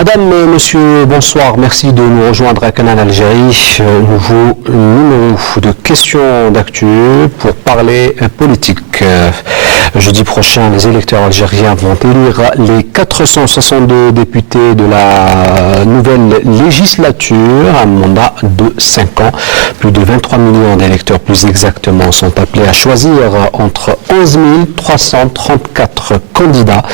Madame, monsieur, bonsoir. Merci de nous rejoindre à Canal Algérie. Nouveau numéro de questions d'actu pour parler politique. Jeudi prochain, les électeurs algériens vont élire les 462 députés de la nouvelle législature, un mandat de 5 ans. Plus de 23 millions d'électeurs, plus exactement, sont appelés à choisir entre 11 334 candidats.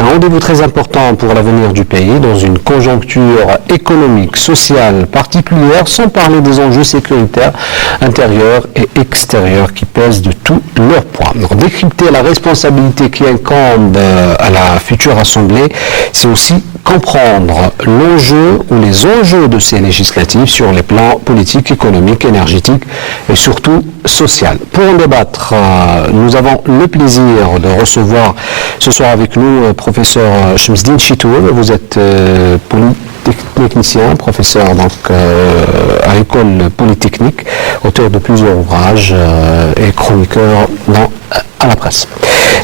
Un rendez-vous très important pour l'avenir du pays dans une conjoncture économique, sociale particulière, sans parler des enjeux sécuritaires intérieurs et extérieurs qui pèsent de tout leur poids. Donc, décrypter la responsabilité qui incombe à la future Assemblée, c'est aussi comprendre l'enjeu ou les enjeux de ces législatives sur les plans politiques, économiques, énergétiques et surtout social. Pour en débattre, nous avons le plaisir de recevoir ce soir avec nous professeur Chemseddine Chitour. Vous êtes polytechnicien, professeur donc, à l'école polytechnique, auteur de plusieurs ouvrages et chroniqueur à la presse.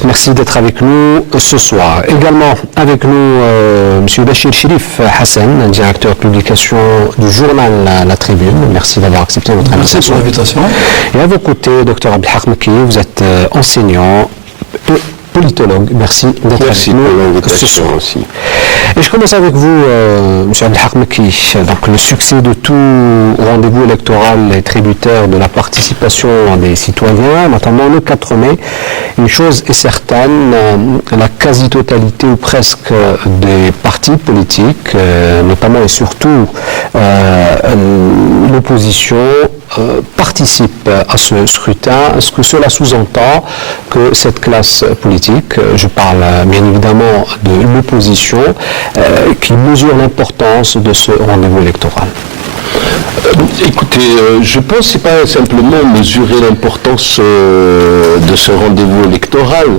Merci d'être avec nous ce soir. Également avec nous M. Bachir Chérif Hassan, directeur de publication du journal La Tribune. Merci d'avoir accepté notre invitation. Merci pour l'invitation. Et à vos côtés, Dr Abdelhak Mekki, vous êtes enseignant et politologue. Merci d'être avec nous ce soir aussi. Et je commence avec vous, M. Abdelhak Mekki. Donc, le succès de tout rendez-vous électoral est tributaire de la participation des citoyens, notamment le 4 mai. Une chose est certaine, la quasi-totalité ou presque des partis politiques, notamment et surtout l'opposition, participe à ce scrutin. Est-ce que cela sous-entend que cette classe politique, je parle bien évidemment de l'opposition, qui mesure l'importance de ce rendez-vous électoral? Écoutez, je pense que ce n'est pas simplement mesurer l'importance de ce rendez-vous électoral.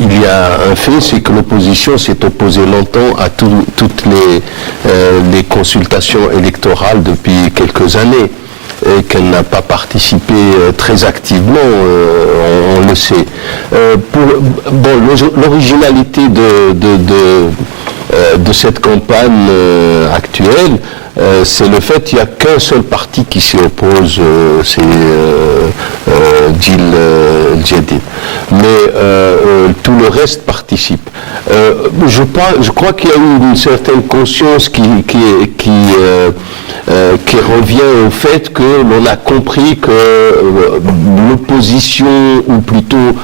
Il y a un fait, c'est que l'opposition s'est opposée longtemps à toutes les consultations électorales depuis quelques années, et qu'elle n'a pas participé très activement, on le sait. L'originalité de cette campagne actuelle, c'est le fait qu'il n'y a qu'un seul parti qui s'y oppose, c'est Djil Djadid. Mais tout le reste participe. Je crois qu'il y a eu une certaine conscience qui revient au fait que l'on a compris que l'opposition, ou plutôt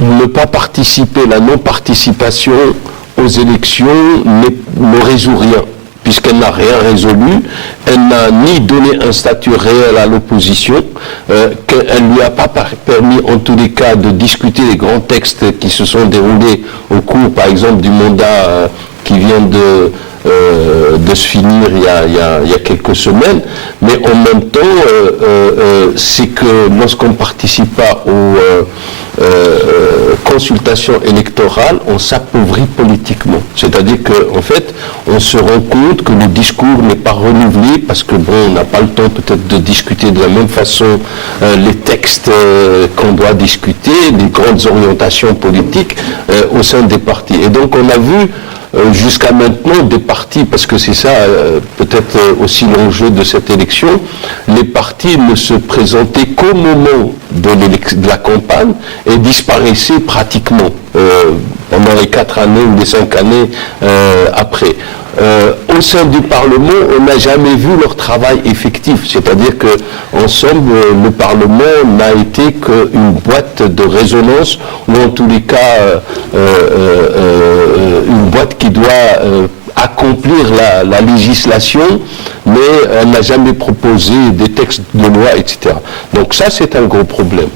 ne pas participer, la non-participation aux élections ne résout rien, puisqu'elle n'a rien résolu. Elle n'a ni donné un statut réel à l'opposition, qu'elle ne lui a pas permis en tous les cas de discuter les grands textes qui se sont déroulés au cours par exemple du mandat qui vient de se finir il y a quelques semaines, mais en même temps, c'est que lorsqu'on ne participe pas aux consultations électorales, on s'appauvrit politiquement. C'est-à-dire qu'en fait, on se rend compte que le discours n'est pas renouvelé, parce que on n'a pas le temps peut-être de discuter de la même façon les textes qu'on doit discuter, les grandes orientations politiques au sein des partis. Et donc on a vu jusqu'à maintenant des partis, parce que c'est ça peut-être aussi l'enjeu de cette élection, les partis ne se présentaient qu'au moment de la campagne et disparaissaient pratiquement pendant les 4 années ou les 5 années après. Au sein du Parlement, on n'a jamais vu leur travail effectif, c'est-à-dire qu'en somme, le Parlement n'a été qu'une boîte de résonance, ou en tous les cas une boîte qui doit accomplir la législation, mais elle n'a jamais proposé des textes de loi, etc. Donc ça, c'est un gros problème.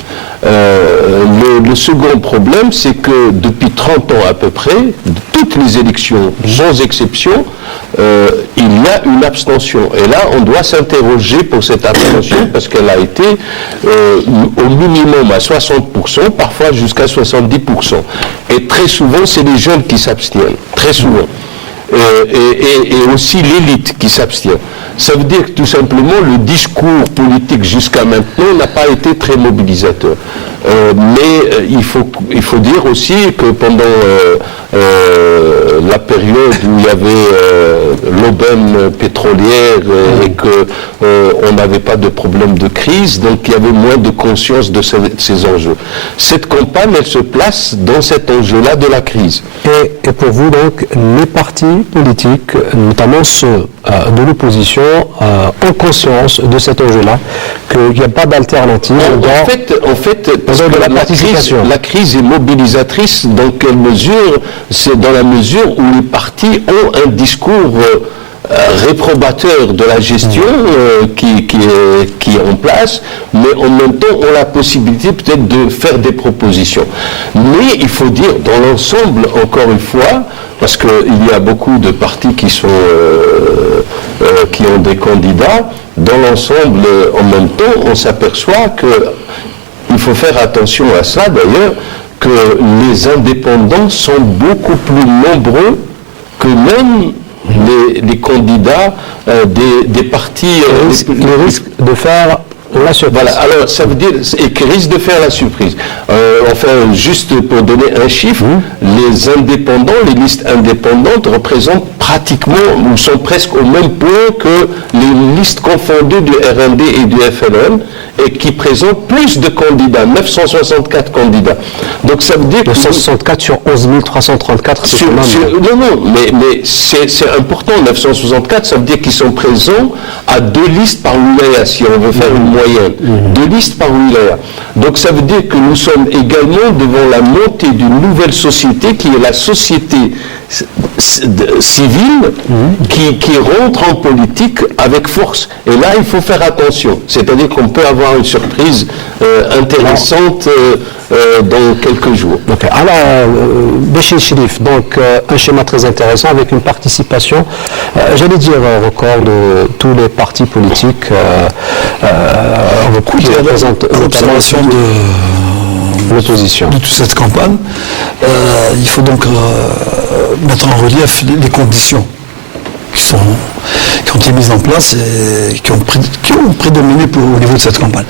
Le second problème, c'est que depuis 30 ans à peu près, de toutes les élections, sans exception, il y a une abstention. Et là, on doit s'interroger pour cette abstention, parce qu'elle a été au minimum à 60%, parfois jusqu'à 70%. Et très souvent, c'est les jeunes qui s'abstiennent, très souvent. Et aussi l'élite qui s'abstient. Ça veut dire que tout simplement le discours politique jusqu'à maintenant n'a pas été très mobilisateur. Mais il faut dire aussi que pendant la période où il y avait l'aubaine pétrolière et qu'on n'avait pas de problème de crise, donc il y avait moins de conscience de ces enjeux. Cette campagne, elle se place dans cet enjeu-là de la crise. Et pour vous, donc, les partis politiques, notamment ceux de l'opposition, ont conscience de cet enjeu-là, qu'il n'y a pas d'alternative en fait, parce que la crise est mobilisatrice, dans quelle mesure? C'est dans la mesure où les partis ont un discours réprobateur de la gestion qui est en place, mais en même temps ont la possibilité peut-être de faire des propositions. Mais il faut dire, dans l'ensemble, encore une fois, parce qu'il y a beaucoup de partis qui ont des candidats, dans l'ensemble, en même temps, on s'aperçoit qu'il faut faire attention à ça, d'ailleurs, que les indépendants sont beaucoup plus nombreux que même les candidats des partis... les risques de faire la surprise. Voilà, alors ça veut dire, et qui risque de faire la surprise. Enfin, juste pour donner un chiffre, les indépendants, les listes indépendantes représentent pratiquement, ou sont presque au même point que les listes confondues du RND et du FLN, et qui présentent plus de candidats, 964 candidats. Donc ça veut dire 964 sur 11 334, c'est quand même... Non, mais c'est important, 964, ça veut dire qu'ils sont présents à 2 listes par wilaya, si on veut faire une moyenne. 2 listes par wilaya. Donc ça veut dire que nous sommes également devant la montée d'une nouvelle société qui est la société civile qui rentre en politique avec force. Et là, il faut faire attention. C'est-à-dire qu'on peut avoir une surprise intéressante dans quelques jours. Okay. Alors, Béchir Chérif, donc un schéma très intéressant avec une participation, j'allais dire record de tous les partis politiques qui représentent l'observation de l'opposition. De toute cette campagne, il faut donc mettre en relief les conditions qui ont été mises en place et qui ont prédominé au niveau de cette campagne.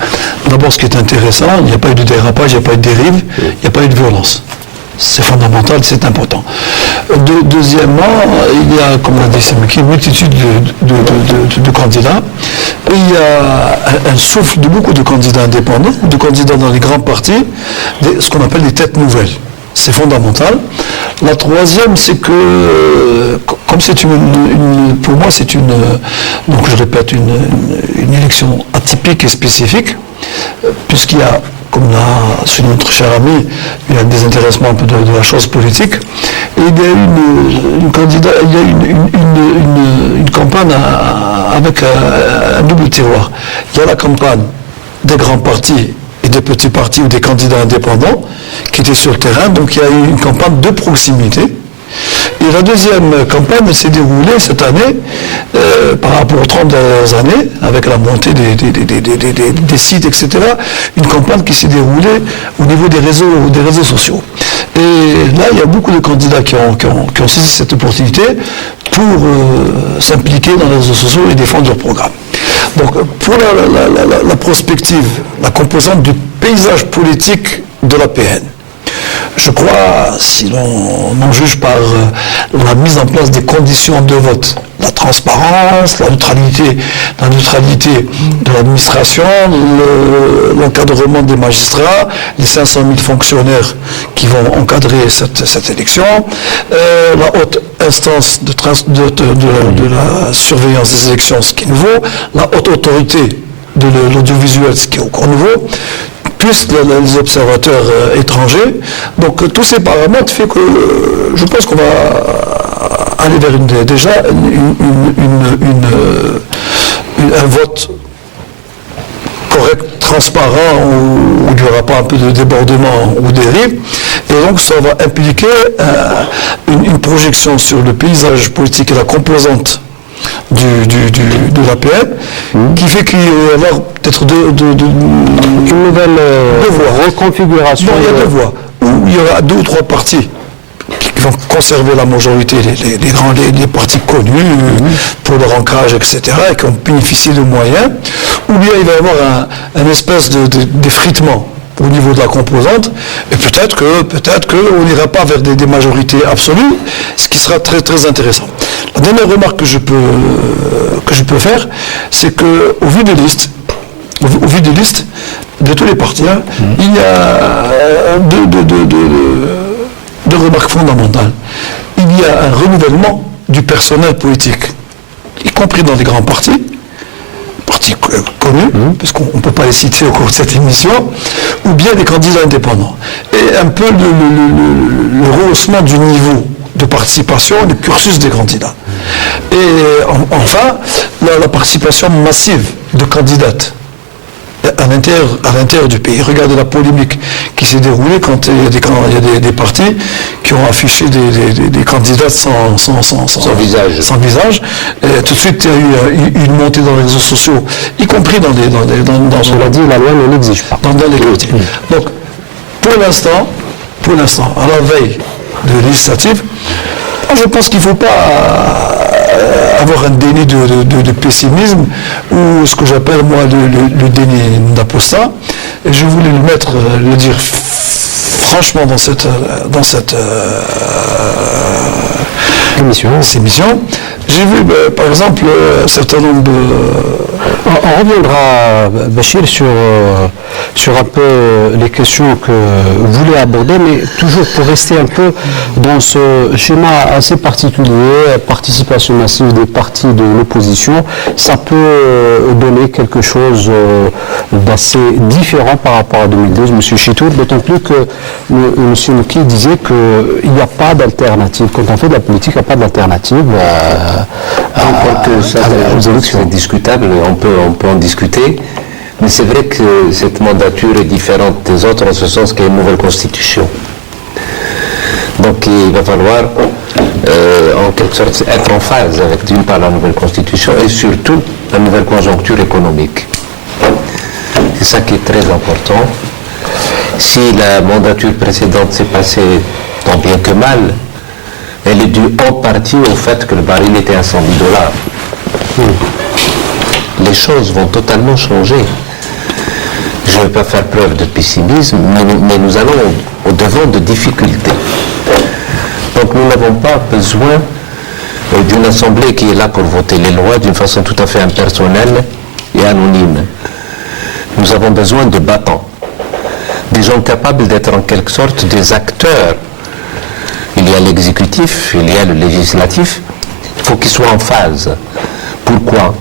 D'abord, ce qui est intéressant, il n'y a pas eu de dérapage, il n'y a pas eu de dérive, il n'y a pas eu de violence. C'est fondamental, c'est important. Deuxièmement, il y a, comme l'a dit Semeki, une multitude de candidats. Et il y a un souffle de beaucoup de candidats indépendants, de candidats dans les grands partis, ce qu'on appelle des têtes nouvelles. C'est fondamental. La troisième, c'est que, comme c'est pour moi, c'est donc je répète, une élection atypique et spécifique, puisqu'il y a, comme l'a souligné notre cher ami, il y a un désintéressements un peu de la chose politique. Et il y a une campagne avec un double tiroir. Il y a la campagne des grands partis et des petits partis ou des candidats indépendants qui étaient sur le terrain. Donc il y a eu une campagne de proximité. Et la deuxième campagne s'est déroulée cette année par rapport aux 30 dernières années, avec la montée des sites, etc. Une campagne qui s'est déroulée au niveau des réseaux sociaux. Et là, il y a beaucoup de candidats qui ont saisi cette opportunité pour s'impliquer dans les réseaux sociaux et défendre leur programme. Donc, pour la prospective, la composante du paysage politique de l'APN, je crois, si l'on en juge par la mise en place des conditions de vote, la transparence, la neutralité de l'administration, l'encadrement des magistrats, les 500 000 fonctionnaires qui vont encadrer cette élection, la haute instance de la surveillance des élections, ce qui est nouveau, la haute autorité de l'audiovisuel, ce qui est encore nouveau, plus les observateurs étrangers. Donc tous ces paramètres font que je pense qu'on va aller vers un vote correct, transparent, où il n'y aura pas un peu de débordement ou dérive. Et donc ça va impliquer une projection sur le paysage politique et la composante de l'APN, qui fait qu'il va y avoir peut-être une nouvelle reconfiguration. Non, il y a 2 voies, où il y aura 2 ou 3 partis qui vont conserver la majorité, les partis connus pour leur ancrage, etc., et qui ont bénéficié de moyens, ou bien il va y avoir un espèce d'effritement au niveau de la composante, et peut-être qu'on n'ira pas vers des majorités absolues, ce qui sera très très intéressant. La dernière remarque que je peux faire, c'est que au vu des listes de tous les partis, il y a deux remarques fondamentales. Il y a un renouvellement du personnel politique, y compris dans les grands partis connus, puisqu'on ne peut pas les citer au cours de cette émission, ou bien des candidats indépendants. Et un peu le rehaussement du niveau de participation et du cursus des candidats. Et enfin, la participation massive de candidates à l'intérieur du pays. Regardez la polémique qui s'est déroulée quand il y a des partis qui ont affiché des candidats sans visage. Et tout de suite, il y a eu une montée dans les réseaux sociaux, y compris dans cela dit, la loi ne l'exige pas. Dans les quartiers. Donc, pour l'instant, à la veille de législative, je pense qu'il ne faut pas avoir un déni de pessimisme ou ce que j'appelle moi le déni d'apostat. Et je voulais le dire franchement dans cette émission. J'ai vu par exemple un certain nombre de... On reviendra, Bachir, sur un peu les questions que vous voulez aborder, mais toujours pour rester un peu dans ce schéma assez particulier, participation massive des partis de l'opposition, ça peut donner quelque chose d'assez différent par rapport à 2012, M. Chitour, d'autant plus que M. Mouki disait qu'il n'y a pas d'alternative. Quand on fait de la politique, il n'y a pas d'alternative aux élections. C'est discutable, on peut en discuter, mais c'est vrai que cette mandature est différente des autres en ce sens qu'il y a une nouvelle constitution. Donc il va falloir en quelque sorte être en phase avec d'une part la nouvelle constitution et surtout la nouvelle conjoncture économique. C'est ça qui est très important. Si la mandature précédente s'est passée tant bien que mal, elle est due en partie au fait que le baril était à $110. Les choses vont totalement changer. Je ne vais pas faire preuve de pessimisme, mais nous allons au-devant de difficultés. Donc nous n'avons pas besoin d'une assemblée qui est là pour voter les lois d'une façon tout à fait impersonnelle et anonyme. Nous avons besoin de battants, des gens capables d'être en quelque sorte des acteurs. Il y a l'exécutif, il y a le législatif, il faut qu'ils soient en phase. Pourquoi ?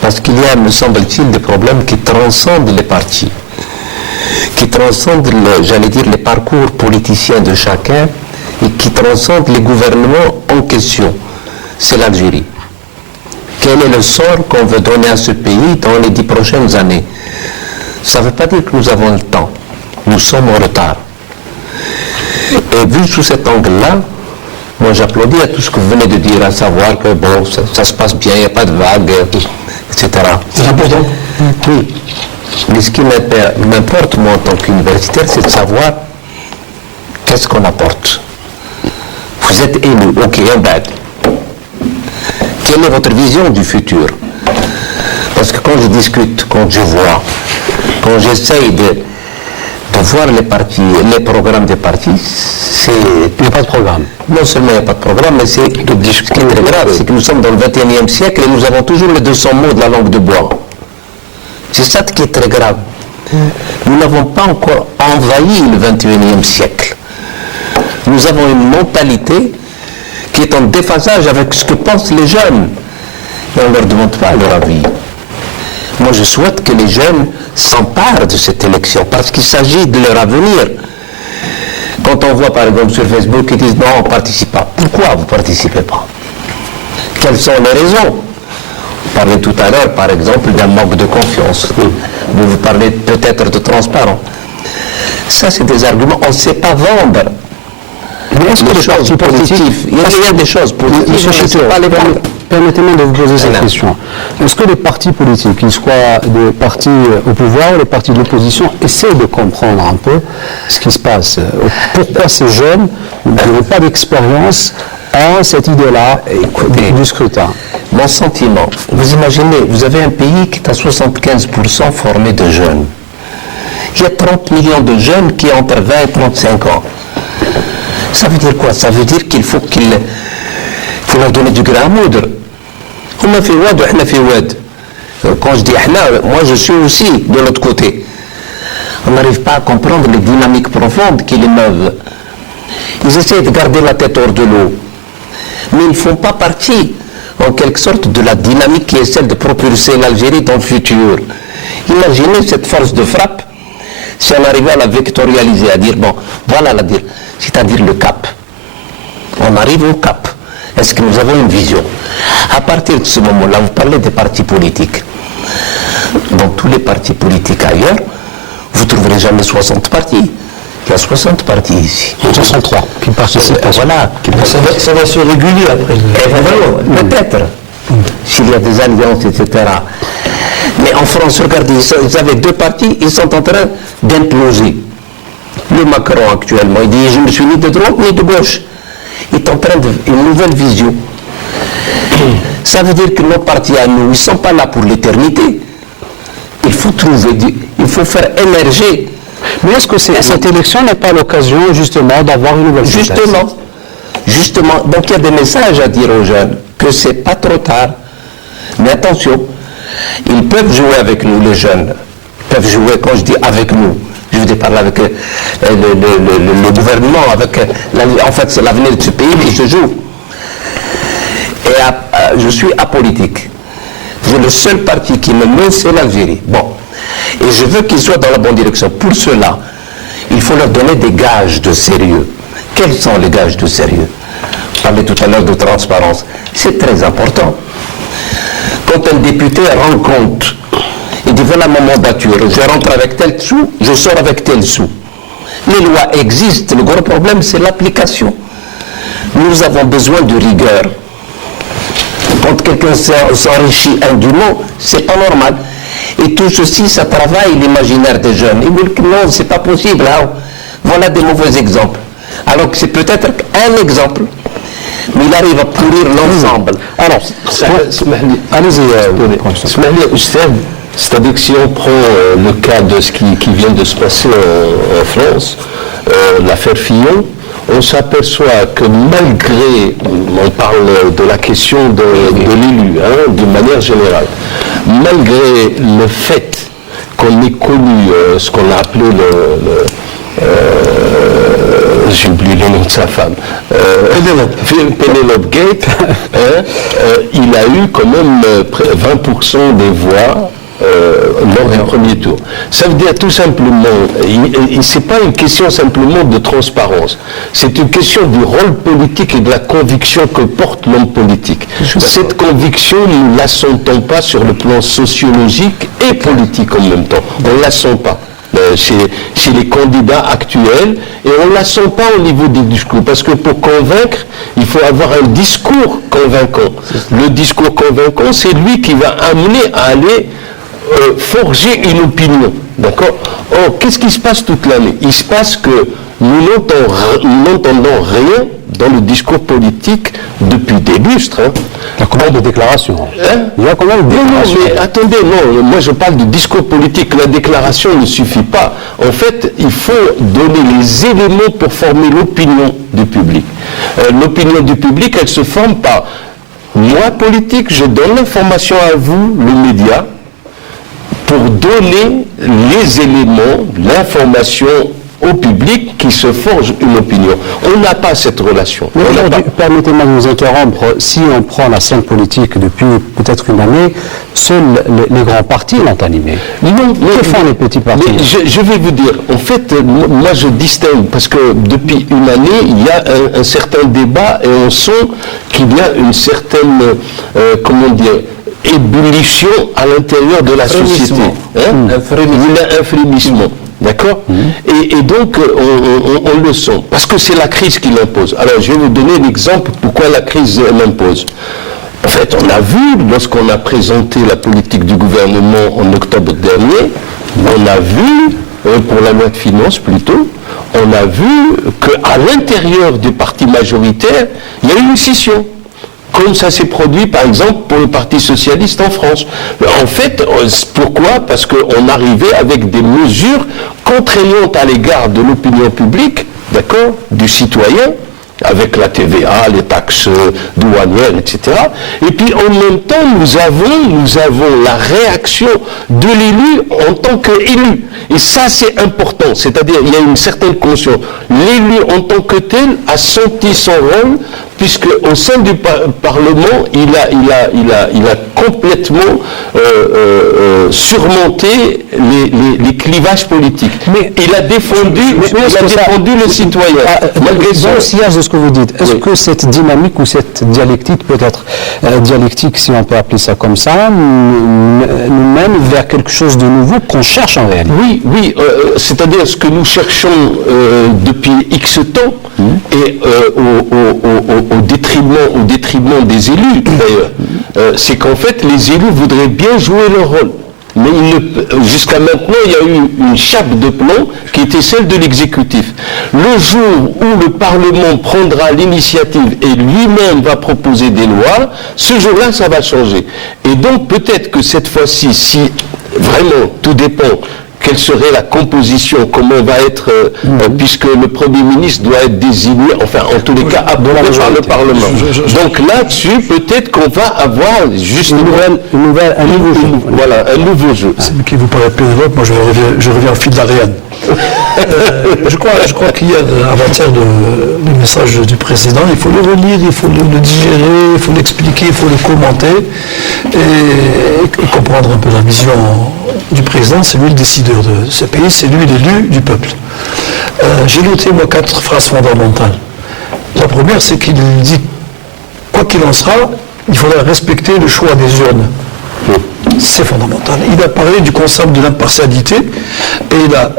Parce qu'il y a, me semble-t-il, des problèmes qui transcendent les partis, qui transcendent, les parcours politiciens de chacun et qui transcendent les gouvernements en question. C'est l'Algérie. Quel est le sort qu'on veut donner à ce pays dans les 10 prochaines années ? Ça ne veut pas dire que nous avons le temps. Nous sommes en retard. Et vu sous cet angle-là, moi j'applaudis à tout ce que vous venez de dire, à savoir que bon, ça se passe bien, il n'y a pas de vagues, etc. C'est important. Oui. Mais ce qui m'importe, moi, en tant qu'universitaire, c'est de savoir qu'est-ce qu'on apporte. Vous êtes élu, ok, un bad. Quelle est votre vision du futur ? Parce que quand je discute, quand je vois, quand j'essaye de voir les programmes des partis, il n'y a pas de programme. Non seulement il n'y a pas de programme, mais ce qui est très grave, c'est que nous sommes dans le 21e siècle et nous avons toujours les 200 mots de la langue de bois. C'est ça qui est très grave. Nous n'avons pas encore envahi le 21e siècle. Nous avons une mentalité qui est en déphasage avec ce que pensent les jeunes. Et on ne leur demande pas leur avis. Moi, je souhaite que les jeunes s'emparent de cette élection parce qu'il s'agit de leur avenir. Quand on voit, par exemple, sur Facebook, ils disent non, on ne participe pas. Pourquoi vous ne participez pas ? Quelles sont les raisons ? Vous parlez tout à l'heure, par exemple, d'un manque de confiance. Vous parlez peut-être de transparence. Ça, c'est des arguments. On ne sait pas vendre. Mais est-ce que les choses positives, il y a des choses positives, mais on ne sait pas les vendre. Permettez-moi de vous poser cette question. Est-ce que les partis politiques, qu'ils soient des partis au pouvoir ou les partis de l'opposition, essaient de comprendre un peu ce qui se passe ? Pourquoi ces jeunes qui n'ont pas d'expérience ont cette idée-là du scrutin ? Mon sentiment, vous imaginez, vous avez un pays qui est à 75% formé de jeunes. Il y a 30 millions de jeunes qui ont entre 20 et 35 ans. Ça veut dire quoi? Ça veut dire qu'il faut leur donner du grain à moudre. On a fait wad, on a fait wad. Quand je dis moi je suis aussi de l'autre côté. On n'arrive pas à comprendre les dynamiques profondes qui les meuvent. Ils essaient de garder la tête hors de l'eau. Mais ils ne font pas partie, en quelque sorte, de la dynamique qui est celle de propulser l'Algérie dans le futur. Imaginez cette force de frappe, si on arrivait à la vectorialiser, à dire, bon, voilà, c'est-à-dire le cap. On arrive au cap. Est-ce que nous avons une vision? À partir de ce moment-là, vous parlez des partis politiques. Dans tous les partis politiques ailleurs, vous ne trouverez jamais 60 partis. Il y a 60 partis ici. 63 qui participent. Voilà. Ça va se réguler après. Peut-être. S'il y a des alliances, etc. Mais en France, regardez, ils avaient 2 partis, ils sont en train d'imploser. Le Macron actuellement, il dit, je ne suis ni de droite ni de gauche. Il est en train d'une nouvelle vision. Ça veut dire que nos partis à nous, ils ne sont pas là pour l'éternité. Il faut faire émerger. Mais est-ce que cette élection n'est pas l'occasion justement d'avoir une nouvelle synthèse? Justement. Donc il y a des messages à dire aux jeunes que c'est pas trop tard. Mais attention, ils peuvent jouer avec nous, les jeunes. Ils peuvent jouer, quand je dis avec nous, je veux dire parler avec le gouvernement, en fait c'est l'avenir de ce pays qui se joue. Et je suis apolitique. J'ai le seul parti qui me meut, c'est l'Algérie. Bon. Et je veux qu'ils soient dans la bonne direction. Pour cela, il faut leur donner des gages de sérieux. Quels sont les gages de sérieux? Je parlais tout à l'heure de transparence. C'est très important. Quand un député rend compte, il dit voilà ma mandature, je rentre avec tel sou, je sors avec tel sou. Les lois existent, le gros problème c'est l'application. Nous avons besoin de rigueur. Quand quelqu'un s'enrichit indûment, c'est pas normal. Et tout ceci, ça travaille l'imaginaire des jeunes. Ils disent que non, c'est pas possible. Hein. Voilà des mauvais exemples. Alors que c'est peut-être un exemple, mais il arrive à pourrir l'ensemble. Alors, allez-y, c'est-à-dire que si on prend le cas de ce qui vient de se passer en France, l'affaire Fillon, on s'aperçoit que malgré, on parle de la question de l'élu, hein, d'une manière générale, malgré le fait qu'on ait connu ce qu'on a appelé j'ai oublié le nom de sa femme, Penelope Gate, il a eu quand même 20% des voix lors du premier tour. Ça veut dire tout simplement, c'est pas une question simplement de transparence, c'est une question du rôle politique et de la conviction que porte l'homme politique. Cette conviction, nous ne la sentons pas sur le plan sociologique et politique en même temps. On ne la sent pas. Chez les candidats actuels, et on ne la sent pas au niveau des discours, parce que pour convaincre, il faut avoir un discours convaincant. Le discours convaincant, c'est lui qui va amener à aller forger une opinion, d'accord? Or, qu'est-ce qui se passe toute l'année? Il se passe que nous n'entendons rien dans le discours politique depuis des lustres. Hein. Il y a combien de déclarations? Il y a combien de déclarations? Non, mais attendez, non, moi je parle du discours politique. La déclaration ne suffit pas. En fait, il faut donner les éléments pour former l'opinion du public. L'opinion du public, elle se forme par moi, politique, je donne l'information à vous, le média, pour donner les éléments, l'information au public qui se forge une opinion. On n'a pas cette relation. Permettez-moi de vous interrompre. Si on prend la scène politique depuis peut-être une année, seuls les grands partis l'ont animé. Non, que font les petits partis? Je vais vous dire, en fait, moi je distingue, parce que depuis une année, il y a un certain débat et on sent qu'il y a une certaine, comment dire, ébullition à l'intérieur de la société. Hein? Un frémissement. D'accord? Et donc, on le sent. Parce que c'est la crise qui l'impose. Alors, je vais vous donner l'exemple pourquoi la crise l'impose. En fait, on a vu, lorsqu'on a présenté la politique du gouvernement en octobre dernier, on a vu, pour la loi de finances plutôt, on a vu qu'à l'intérieur du parti majoritaire, il y a eu une scission. comme ça s'est produit par exemple pour le Parti socialiste en France. En fait, pourquoi? Parce qu'on arrivait avec des mesures contraignantes à l'égard de l'opinion publique, d'accord, du citoyen, avec la TVA, les taxes douanières, etc. Et puis en même temps, nous avons la réaction de l'élu en tant qu'élu. Et ça, c'est important. C'est-à-dire, il y a une certaine conscience. L'élu en tant que tel a senti son rôle, puisque au sein du Parlement, il a complètement surmonté les clivages politiques. Mais il a défendu le citoyen. Malgré ça, de ce que vous dites, est-ce que cette dynamique ou cette dialectique, peut-être dialectique, si on peut appeler ça comme ça, nous mène vers quelque chose de nouveau qu'on cherche en réalité? Oui, c'est-à-dire ce que nous cherchons depuis X temps, et au détriment des élus d'ailleurs, c'est qu'en fait les élus voudraient bien jouer leur rôle. Mais jusqu'à maintenant, il y a eu une chape de plomb qui était celle de l'exécutif. Le jour où le Parlement prendra l'initiative et lui-même va proposer des lois, ce jour-là, ça va changer. Et donc peut-être que cette fois-ci, si vraiment tout dépend, quelle serait la composition, comment va être, puisque le Premier ministre doit être désigné, enfin en tous les cas approuvé par le Parlement. Donc là-dessus, peut-être qu'on va avoir juste un nouveau jeu. C'est qui vous parle plus de l'autre, moi je reviens au fil d'Ariane. Je crois qu'hier, avant-hier, le message du président, il faut le relire, il faut le digérer, il faut l'expliquer, il faut le commenter et comprendre un peu la vision du président. C'est lui le décideur de ce pays, c'est lui l'élu du peuple. J'ai noté, moi, 4 phrases fondamentales. La première, c'est qu'il dit, quoi qu'il en sera, il faudra respecter le choix des urnes. C'est fondamental. Il a parlé du concept de l'impartialité et il a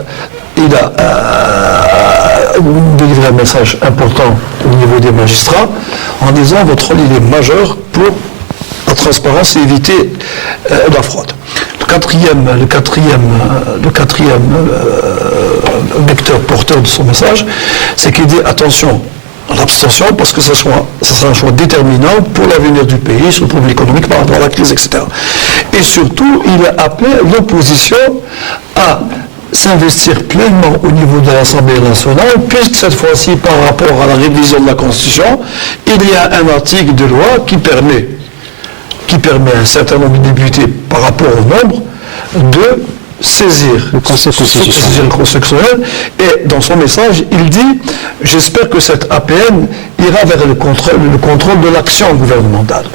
délivré un message important au niveau des magistrats en disant votre rôle il est majeur pour la transparence et éviter la fraude. Le quatrième vecteur porteur de son message, c'est qu'il dit attention à l'abstention parce que ça sera un choix déterminant pour l'avenir du pays, sur le plan économique par rapport à la crise, etc. Et surtout, il a appelé l'opposition à s'investir pleinement au niveau de l'Assemblée nationale, puisque cette fois-ci, par rapport à la révision de la Constitution, il y a un article de loi qui permet à un certain nombre de députés, par rapport au nombre, de saisir le Conseil constitutionnel. Et dans son message, il dit « J'espère que cette APN ira vers le contrôle de l'action gouvernementale ».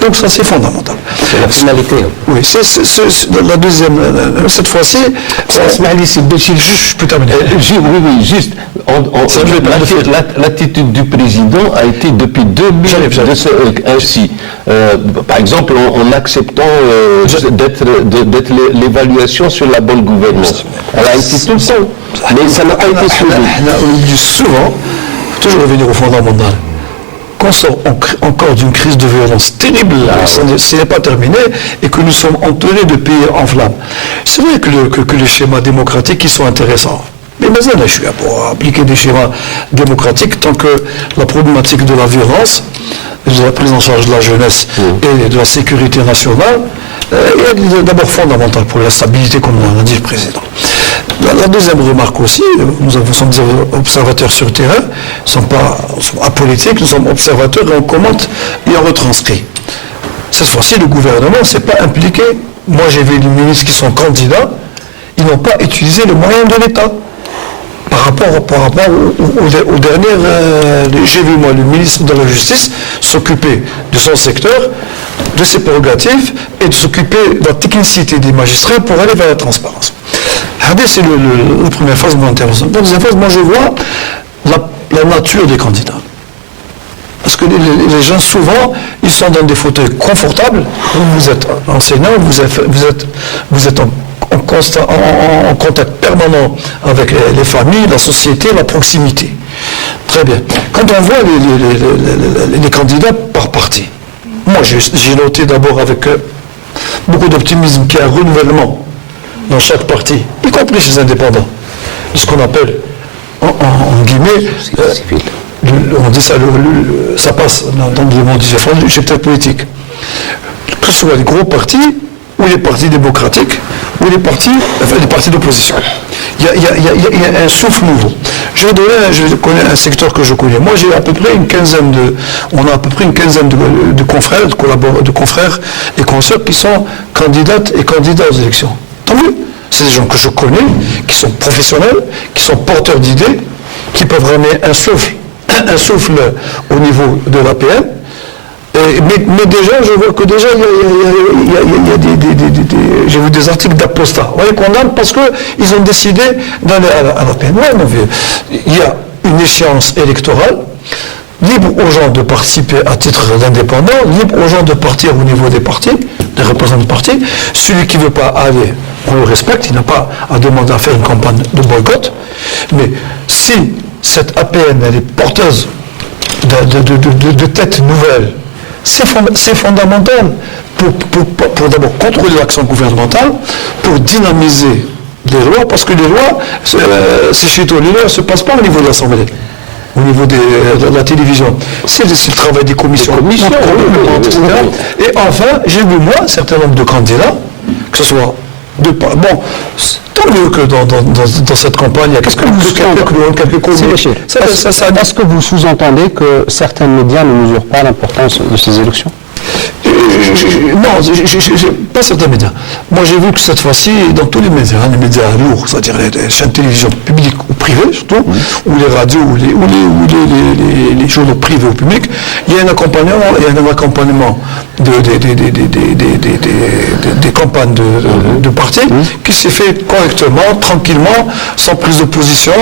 Donc ça, c'est fondamental. C'est la finalité. Oui, c'est la deuxième. Cette fois-ci, je peux terminer. Oui, juste. L'attitude du président a été depuis 2000 ainsi. Par exemple, en acceptant d'être l'évaluation sur la bonne gouvernance. Elle a été tout le temps. Mais ça n'a pas été suivi. On dit souvent, toujours revenir au fondamental. Qu'on sort encore d'une crise de violence terrible, ce n'est pas terminé, et que nous sommes entourés de pays en flammes. C'est vrai que les schémas démocratiques ils sont intéressants. Mais maintenant, je suis là pour appliquer des schémas démocratiques tant que la problématique de la violence, de la prise en charge de la jeunesse et de la sécurité nationale est d'abord fondamentale pour la stabilité, comme l'a dit le président. La deuxième remarque aussi, nous sommes des observateurs sur le terrain, nous ne sommes pas apolitiques, nous sommes observateurs et on commente et on retranscrit. Cette fois-ci, le gouvernement ne s'est pas impliqué. Moi, j'ai vu les ministres qui sont candidats, ils n'ont pas utilisé les moyens de l'État. Par rapport aux dernières... j'ai vu, moi, le ministre de la Justice s'occuper de son secteur, de ses prérogatives et de s'occuper de la technicité des magistrats pour aller vers la transparence. C'est la première phase de mon intervention. Dans la deuxième phase, moi je vois la nature des candidats. Parce que les gens, souvent, ils sont dans des fauteuils confortables. Vous êtes enseignant, vous êtes en contact permanent avec les familles, la société, la proximité. Très bien. Quand on voit les candidats par parti, moi j'ai noté d'abord avec beaucoup d'optimisme qu'il y a un renouvellement dans chaque parti, y compris chez les indépendants, de ce qu'on appelle, en guillemets, on dit ça, ça passe dans le monde du cheptel politique. Que ce soit les gros partis, ou les partis démocratiques, ou les partis d'opposition. Il y a un souffle nouveau. Je connais un secteur que je connais. Moi, j'ai à peu près on a à peu près une quinzaine de confrères, de confrères et consoeurs qui sont candidates et candidats aux élections. Tant mieux. C'est des gens que je connais, qui sont professionnels, qui sont porteurs d'idées, qui peuvent ramener un souffle au niveau de l'APN. Mais déjà, je vois que déjà, il y a j'ai vu des articles d'apostats. Vous voyez, condamnent parce qu'ils ont décidé d'aller à l'APN. Il y a une échéance électorale, libre aux gens de participer à titre d'indépendant, libre aux gens de partir au niveau des partis, des représentants de partis. Celui qui ne veut pas aller, on le respecte, il n'a pas à demander à faire une campagne de boycott. Mais si cette APN, elle est porteuse de têtes nouvelles, c'est fondamental pour d'abord contrôler l'action gouvernementale, pour dynamiser les lois, parce que les lois, c'est chez toi, les lois ne se passent pas au niveau de l'Assemblée, au niveau de la télévision. C'est le travail des commissions, etc. Et enfin, j'ai vu moi un certain nombre de candidats, que ce soit tant mieux que dans cette campagne, il y a quelques communes. Est-ce que vous sous-entendez que certains médias ne mesurent pas l'importance de ces élections? Non, pas certains médias. Moi, j'ai vu que cette fois-ci, dans tous les médias lourds, c'est-à-dire les chaînes de télévision publiques ou privées, surtout, ou les radios, ou les journaux privés ou publics, il y a un accompagnement des campagnes de partis qui s'est fait correctement, tranquillement, sans prise de position.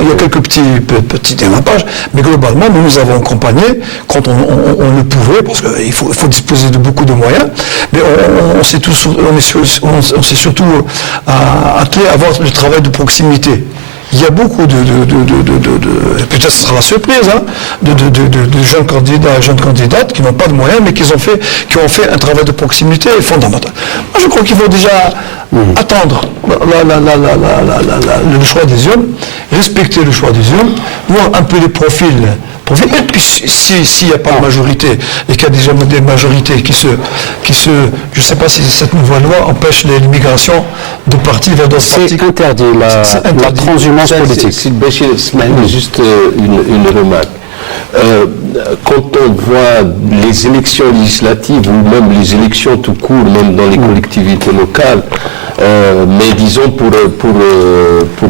Il y a quelques petits dérapages, mais globalement, nous avons accompagné quand on le pouvait, parce qu'il faut disposer de beaucoup de moyens, mais on s'est surtout attelé à avoir le travail de proximité. Il y a beaucoup peut-être ce sera la surprise, de jeunes candidats et jeunes candidates qui n'ont pas de moyens, mais qui ont fait un travail de proximité fondamental. Moi, je crois qu'il faut déjà attendre le choix des urnes, respecter le choix des urnes, voir un peu les profils. Et puis, s'il n'y a pas de majorité, et qu'il y a déjà des majorités qui se je ne sais pas si cette nouvelle loi empêche l'immigration de partis vers d'autres partis. C'est interdit, la transhumance politique. Juste une remarque. Quand on voit les élections législatives ou même les élections tout court, même dans les collectivités locales, mais disons pour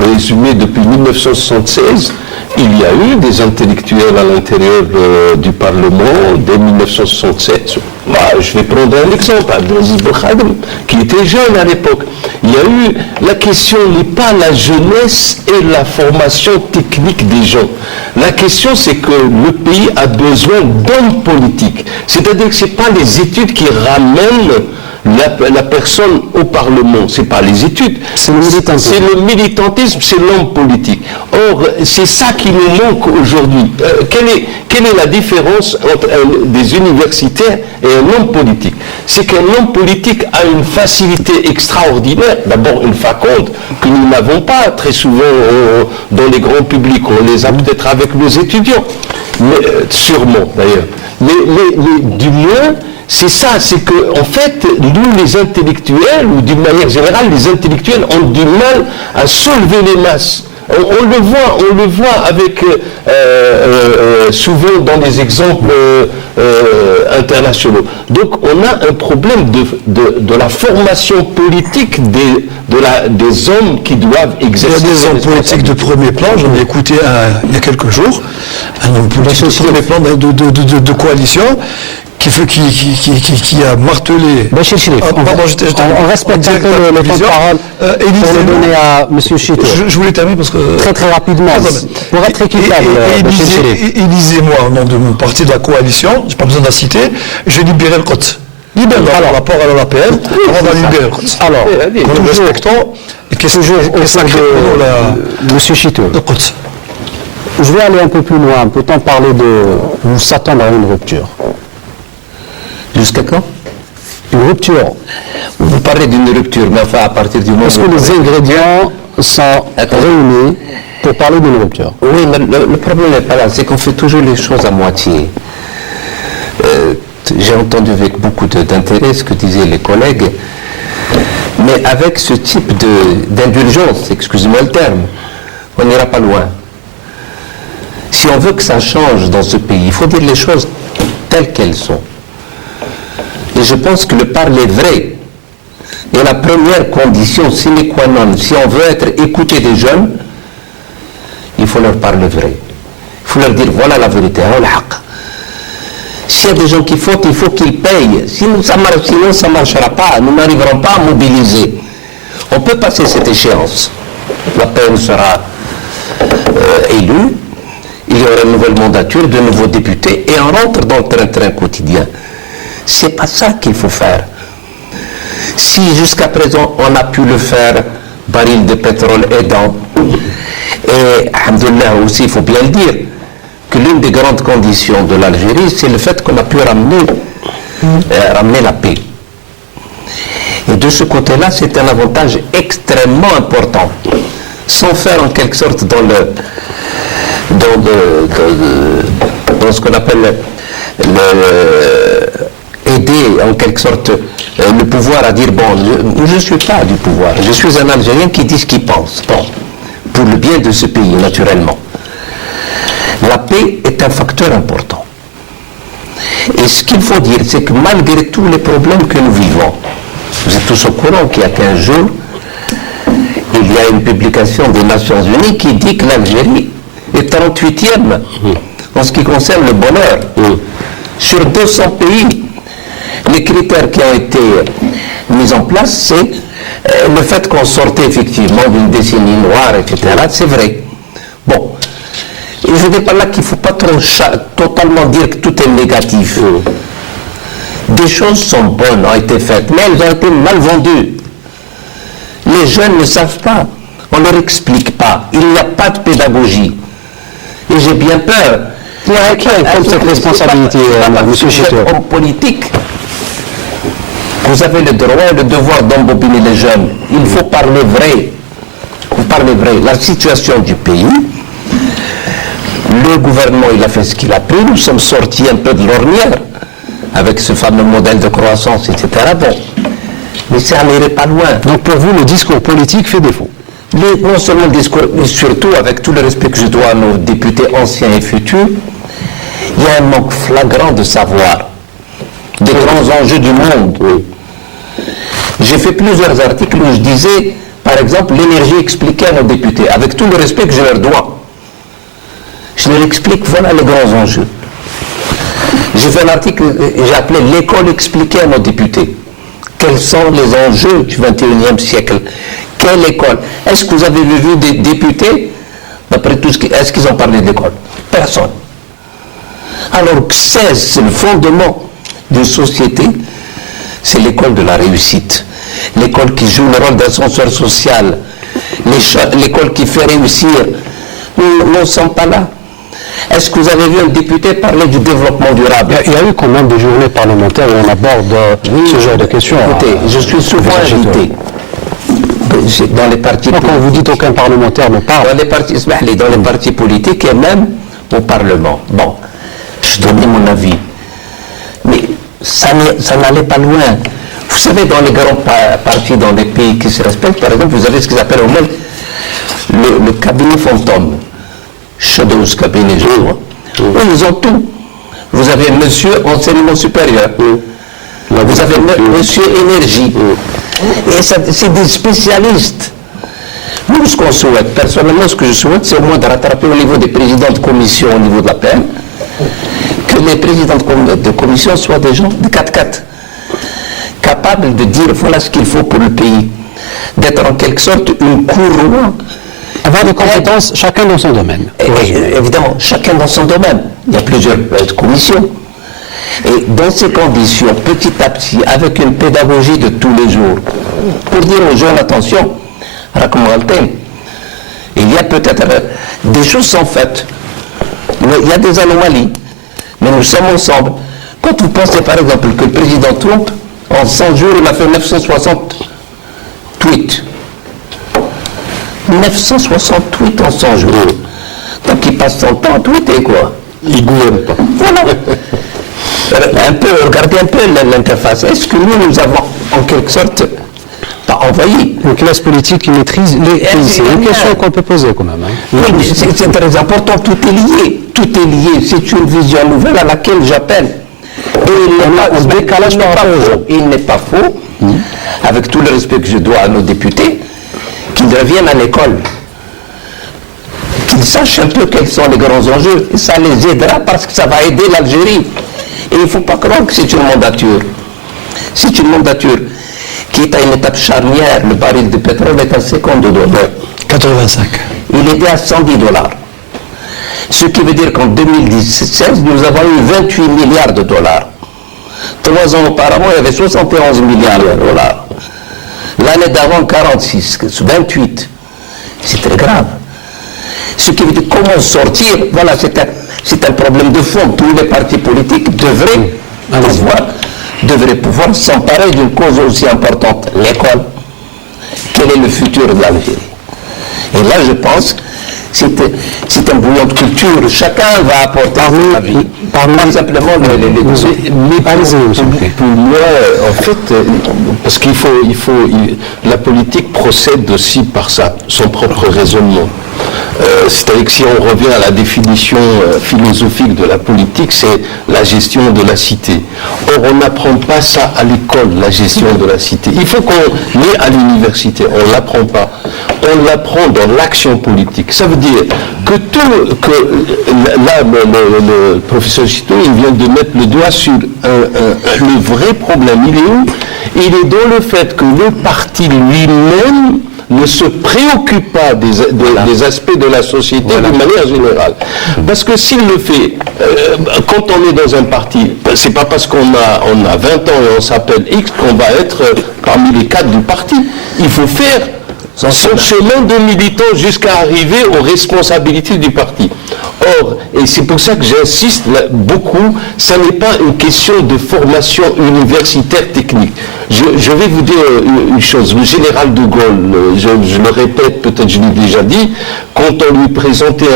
résumer, depuis 1976, il y a eu des intellectuels à l'intérieur du Parlement dès 1967. Je vais prendre un exemple, Abdelaziz Belkhadem, qui était jeune à l'époque. Il y a eu, la question n'est pas la jeunesse et la formation technique des gens. La question, c'est que le pays a besoin d'hommes politiques. C'est-à-dire que ce n'est pas les études qui ramènent la personne au Parlement, c'est pas les études, c'est le militantisme, c'est l'homme politique. Or, c'est ça qui nous manque aujourd'hui. Quelle est la différence entre des universitaires et un homme politique? C'est qu'un homme politique a une facilité extraordinaire, d'abord une faconde que nous n'avons pas très souvent dans les grands publics, on les a peut-être avec nos étudiants, mais sûrement d'ailleurs. Mais du moins, c'est ça, c'est que en fait, nous les intellectuels, ou d'une manière générale, les intellectuels ont du mal à soulever les masses. On le voit avec souvent dans les exemples internationaux. Donc on a un problème de la formation politique des hommes qui doivent exercer. Il y a des hommes politiques de premier plan, j'en ai écouté il y a quelques jours, un homme politique de premier plan de coalition, qui a martelé. Bachir Chérif, on respecte un peu le temps de parole pour le donner à M. Chérif. Je voulais terminer parce que... Très rapidement, pour être équitable. Élisez-moi au nom de mon parti de la coalition, je n'ai pas besoin de la citer, je libérerai le Quds. Libérer par rapport à l'APN, on va libérer le Quds. Alors, nous respectons, et qu'est-ce que ça crée pour M. Chito. le Quds. Je vais aller un peu plus loin. Peut-on parler ou s'attendre à une rupture? Jusqu'à quand? Une rupture. Vous parlez d'une rupture, mais enfin à partir du moment Est-ce que les ingrédients sont réunis pour parler d'une rupture. Oui, mais le problème n'est pas là, c'est qu'on fait toujours les choses à moitié. J'ai entendu avec beaucoup d'intérêt ce que disaient les collègues, mais avec ce type d'indulgence, excusez-moi le terme, on n'ira pas loin. Si on veut que ça change dans ce pays, il faut dire les choses telles qu'elles sont. Et je pense que le parler vrai est la première condition sine qua non. Si on veut être écouté des jeunes, il faut leur parler vrai. Il faut leur dire voilà la vérité, s'il y a des gens qui fautent, il faut qu'ils payent. Sinon ça ne marchera pas. Nous n'arriverons pas à mobiliser. On peut passer cette échéance. La peine sera élue. Il y aura une nouvelle mandature, de nouveaux députés, et on rentre dans le train-train quotidien. C'est pas ça qu'il faut faire. Si jusqu'à présent on a pu le faire, baril de pétrole aidant, et alhamdoulilah aussi, il faut bien le dire, que l'une des grandes conditions de l'Algérie, c'est le fait qu'on a pu ramener la paix. Et de ce côté-là, c'est un avantage extrêmement important. Sans faire en quelque sorte dans ce qu'on appelle aider en quelque sorte le pouvoir à dire bon, je ne suis pas du pouvoir, je suis un Algérien qui dit ce qu'il pense. Bon, pour le bien de ce pays, naturellement. La paix est un facteur important. Et ce qu'il faut dire, c'est que malgré tous les problèmes que nous vivons, vous êtes tous au courant qu'il y a 15 jours, il y a une publication des Nations Unies qui dit que l'Algérie est 38e en ce qui concerne le bonheur. Sur 200 pays, les critères qui ont été mis en place, c'est le fait qu'on sortait effectivement d'une décennie noire, etc. C'est vrai. Bon. Et je ne dis pas là qu'il ne faut pas totalement dire que tout est négatif. Des choses sont bonnes, ont été faites, mais elles ont été mal vendues. Les jeunes ne savent pas, on ne leur explique pas, il n'y a pas de pédagogie. Et j'ai bien peur. Qui a cette responsabilité, M. Chito? En politique, vous avez le droit et le devoir d'embobiner les jeunes. Il faut parler vrai. Vous parlez vrai. La situation du pays, le gouvernement, il a fait ce qu'il a pu. Nous sommes sortis un peu de l'ornière avec ce fameux modèle de croissance, etc. Bon. Mais ça n'irait pas loin. Donc pour vous, le discours politique fait défaut? Non seulement le discours, mais surtout, avec tout le respect que je dois à nos députés anciens et futurs, il y a un manque flagrant de savoir des grands enjeux du monde. J'ai fait plusieurs articles où je disais, par exemple, l'énergie expliquée à nos députés, avec tout le respect que je leur dois. Je leur explique, voilà les grands enjeux. J'ai fait un article, j'ai appelé l'école expliquée à nos députés. Quels sont les enjeux du XXIe siècle? Quelle école? Est-ce que vous avez vu des députés, d'après tout est-ce qu'ils ont parlé d'école? Personne. Alors que c'est le fondement d'une société, c'est l'école de la réussite. L'école qui joue le rôle d'ascenseur social. L'école qui fait réussir. Nous ne sommes pas là. Est-ce que vous avez vu un député parler du développement durable? Il y a eu quand même des journées parlementaires où on aborde ce genre de questions. Écoutez, je suis souvent invité dans les partis politiques. Quand vous dites aucun parlementaire ne parle. Dans les partis politiques et même au Parlement. Bon, je donnais mon avis. Mais ça n'allait pas loin. Vous savez, dans les grands partis, dans les pays qui se respectent, par exemple, vous avez ce qu'ils appellent au moins le cabinet fantôme. Shadows cabinet, je crois. Oui, ils ont tout. Vous avez monsieur enseignement supérieur. Vous avez monsieur énergie. Et c'est des spécialistes. Nous, ce qu'on souhaite, personnellement, ce que je souhaite, c'est au moins de rattraper au niveau des présidents de commission, au niveau de la peine, que les présidents de commission soient des gens de 4-4, capables de dire voilà ce qu'il faut pour le pays, d'être en quelque sorte une cour. Avoir des compétences, chacun dans son domaine. Évidemment, chacun dans son domaine. Il y a plusieurs commissions. Et dans ces conditions, petit à petit, avec une pédagogie de tous les jours, pour dire aux jeunes, attention, il y a peut-être des choses sont faites, il y a des anomalies, mais nous sommes ensemble. Quand vous pensez par exemple que le président Trump, en 100 jours, il a fait 960 tweets. 960 tweets en 100 jours. Donc il passe son temps à tweeter, quoi. Il ne gouverne pas. Voilà. Regardez un peu l'interface. Est-ce que nous avons en quelque sorte pas envoyé Une classe politique qui maîtrise les pays. C'est une question qu'on peut poser quand même. Oui, c'est très important, tout est lié. Tout est lié. C'est une vision nouvelle à laquelle j'appelle. Il n'est pas faux, avec tout le respect que je dois à nos députés, qu'ils reviennent à l'école. Qu'ils sachent un peu quels sont les grands enjeux. Et ça les aidera parce que ça va aider l'Algérie. Et il ne faut pas croire que c'est une mandature. C'est une mandature qui est à une étape charnière. Le baril de pétrole est à 52 $. 85. Il était à 110 $. Ce qui veut dire qu'en 2016, nous avons eu 28 milliards de dollars. 3 ans auparavant, il y avait 71 milliards de dollars. L'année d'avant, 46, 28. C'est très grave. Ce qui veut dire comment sortir, voilà, c'est un problème de fond. Tous les partis politiques devraient pouvoir s'emparer d'une cause aussi importante, l'école. Quel est le futur de l'Algérie? Et là, je pense, c'est un bouillon de culture. Chacun va apporter sa vie. Pas simplement Pour moi, en fait, parce la politique procède aussi par son propre raisonnement. C'est-à-dire que si on revient à la définition philosophique de la politique, c'est la gestion de la cité. Or, on n'apprend pas ça à l'école, la gestion de la cité. Il faut qu'on l'ait à l'université, on ne l'apprend pas. On l'apprend dans l'action politique. Ça veut dire que là, le professeur Chito, il vient de mettre le doigt sur le vrai problème. Il est où? Il est dans le fait que le parti lui-même ne se préoccupe pas des aspects de la société de manière générale. Parce que s'il le fait, quand on est dans un parti, c'est pas parce qu'on a 20 ans et on s'appelle X qu'on va être parmi les cadres du parti. Il faut faire son chemin de militant jusqu'à arriver aux responsabilités du parti. Or, et c'est pour ça que j'insiste beaucoup, ça n'est pas une question de formation universitaire technique. Je vais vous dire une chose, le général de Gaulle, je le répète, peut-être je l'ai déjà dit, quand on lui présentait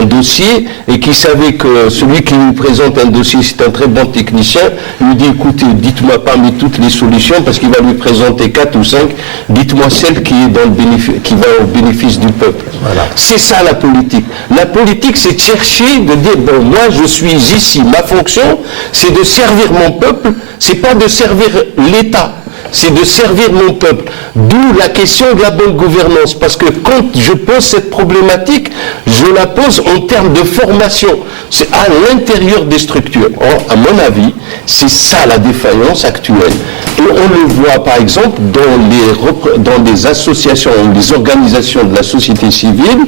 un dossier et qu'il savait que celui qui lui présente un dossier, c'est un très bon technicien, il lui dit, écoutez, dites-moi parmi toutes les solutions, parce qu'il va lui présenter 4 ou 5, dites-moi celle qui va au bénéfice du peuple. Voilà. C'est ça la politique. La politique, c'est de chercher, de dire, bon, moi je suis ici, ma fonction, c'est de servir mon peuple, c'est pas de servir l'État, c'est de servir mon peuple. D'où la question de la bonne gouvernance, parce que quand je pose cette problématique, je la pose en termes de formation. C'est à l'intérieur des structures. Or, à mon avis, c'est ça la défaillance actuelle. Et on le voit par exemple dans les associations ou les organisations de la société civile,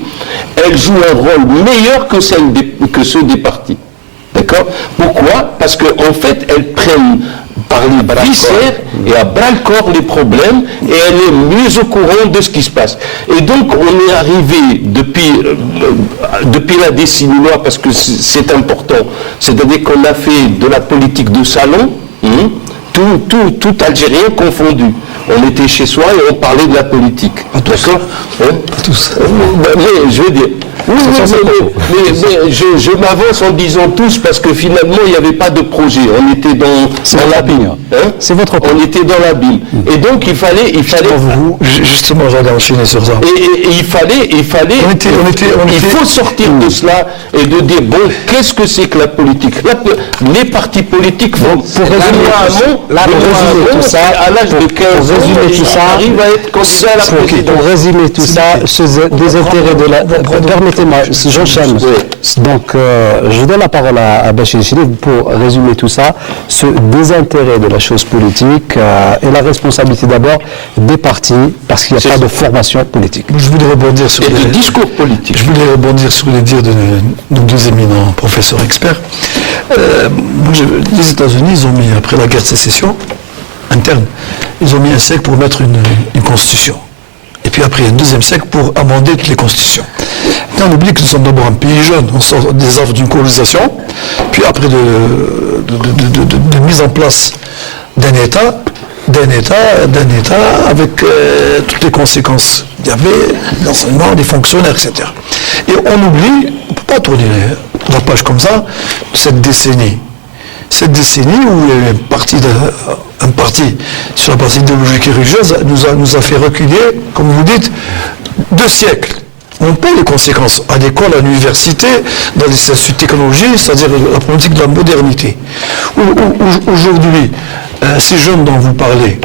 elles jouent un rôle meilleur que ceux des partis. D'accord? Pourquoi? Parce qu'en fait, elles prennent par les viscères et à bras-le-corps les problèmes et elle est mieux au courant de ce qui se passe. Et donc on est arrivé depuis la décennie noire, parce que c'est important, c'est-à-dire qu'on a fait de la politique de salon, tout Algérien confondu. On était chez soi et on parlait de la politique. D'accord? Pas tous. Mais je veux dire, mais je m'avance en disant tous parce que finalement il n'y avait pas de projet. On était dans l'abîme. C'est votre opinion. On était dans l'abîme. Et donc il fallait. Justement, j'allais enchaîner sur ça. Et il faut sortir de cela et de dire bon, qu'est-ce que c'est que la politique? Les partis politiques vont. Pour résumer tout ça, à l'âge de 15 ans, ils arrivent à être candidats à la présidence. Pour résumer tout ça, ce désintérêt de la. Permettez-moi, j'enchaîne. Donc, je donne la parole à Bachir Chérif pour résumer tout ça. Ce désintérêt de la chose politique et la responsabilité d'abord des partis, parce qu'il n'y a pas de formation politique. Je voulais rebondir sur les discours politiques. Je voulais rebondir sur les dires de nos deux éminents professeurs experts. Les États-Unis, ils ont mis, après la guerre de sécession interne, ils ont mis un siècle pour mettre une constitution. Et puis après, un deuxième siècle pour amender toutes les constitutions. Et on oublie que nous sommes d'abord un pays jeune, on sort des affres d'une colonisation, puis après de mise en place d'un État, d'un État avec toutes les conséquences. Il y avait l'enseignement, des fonctionnaires, etc. Et on oublie, on ne peut pas tourner la page comme ça, cette décennie. Cette décennie où il y a un parti sur la partie idéologique et religieuse nous a fait reculer, comme vous dites, 2 siècles. On paie les conséquences à l'école, à l'université, dans les instituts de technologie, c'est-à-dire la politique de la modernité. Aujourd'hui, ces jeunes dont vous parlez,